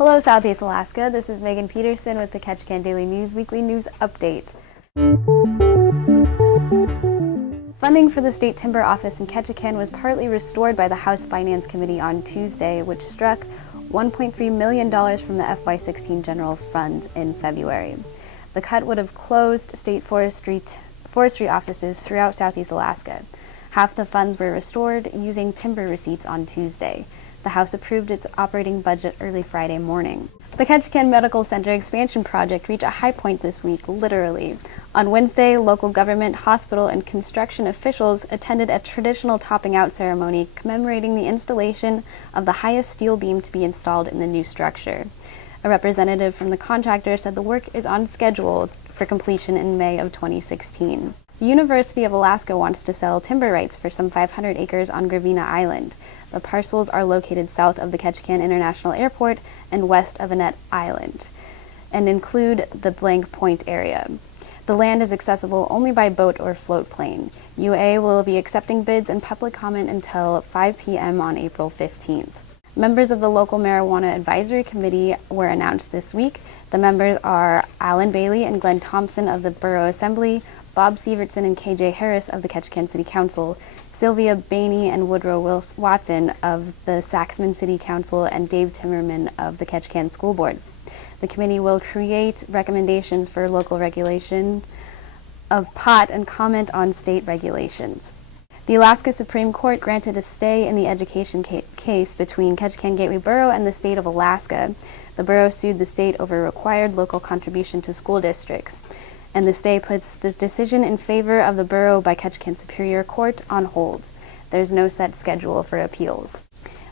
Hello, Southeast Alaska. This is Megan Petersen with the Ketchikan Daily News Weekly News Update. Funding for the State Timber Office in Ketchikan was partly restored by the House Finance Committee on Tuesday, which struck $1.3 million from the FY16 general fund in February. The cut would have closed state forestry offices throughout Southeast Alaska. Half the funds were restored using timber receipts on Tuesday. The House approved its operating budget early Friday morning. The Ketchikan Medical Center expansion project reached a high point this week, literally. On Wednesday, local government, hospital, and construction officials attended a traditional topping out ceremony commemorating the installation of the highest steel beam to be installed in the new structure. A representative from the contractor said the work is on schedule for completion in May of 2016. The University of Alaska wants to sell timber rights for some 500 acres on Gravina Island. The parcels are located south of the Ketchikan International Airport and west of Annette Island, and include the Blank Point area. The land is accessible only by boat or float plane. UA will be accepting bids and public comment until 5 p.m. on April 15th. Members of the local marijuana advisory committee were announced this week. The members are Alan Bailey and Glenn Thompson of the Borough Assembly, Bob Sievertson and KJ Harris of the Ketchikan City Council, Sylvia Bainey and Woodrow Watson of the Saxman City Council, and Dave Timmerman of the Ketchikan School Board. The committee will create recommendations for local regulation of pot and comment on state regulations. The Alaska Supreme Court granted a stay in the education case between Ketchikan Gateway Borough and the state of Alaska. The borough sued the state over required local contribution to school districts, and the stay puts the decision in favor of the borough by Ketchikan Superior Court on hold. There's no set schedule for appeals.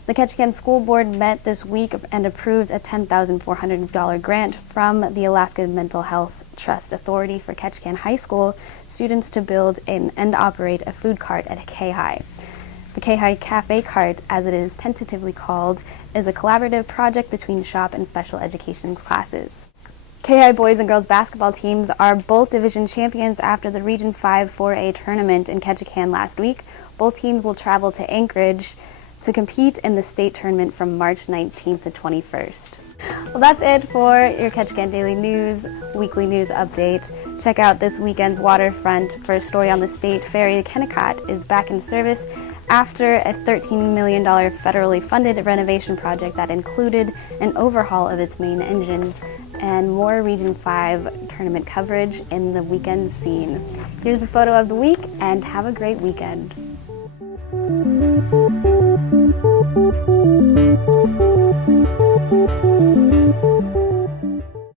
The Ketchikan School Board met this week and approved a $10,400 grant from the Alaska Mental Health Trust Authority for Ketchikan High School students to build and operate a food cart at K-High. The K-High Cafe Cart, as it is tentatively called, is a collaborative project between shop and special education classes. K-High boys and girls basketball teams are both division champions after the Region 5 4A tournament in Ketchikan last week. Both teams will travel to Anchorage to compete in the state tournament from March 19th to 21st. Well, that's it for your Ketchikan Daily News Weekly News Update. Check out this weekend's waterfront for a story on the state ferry. Ketchikan is back in service after a $13 million federally funded renovation project that included an overhaul of its main engines and more Region 5 tournament coverage in the weekend scene. Here's a photo of the week, and have a great weekend.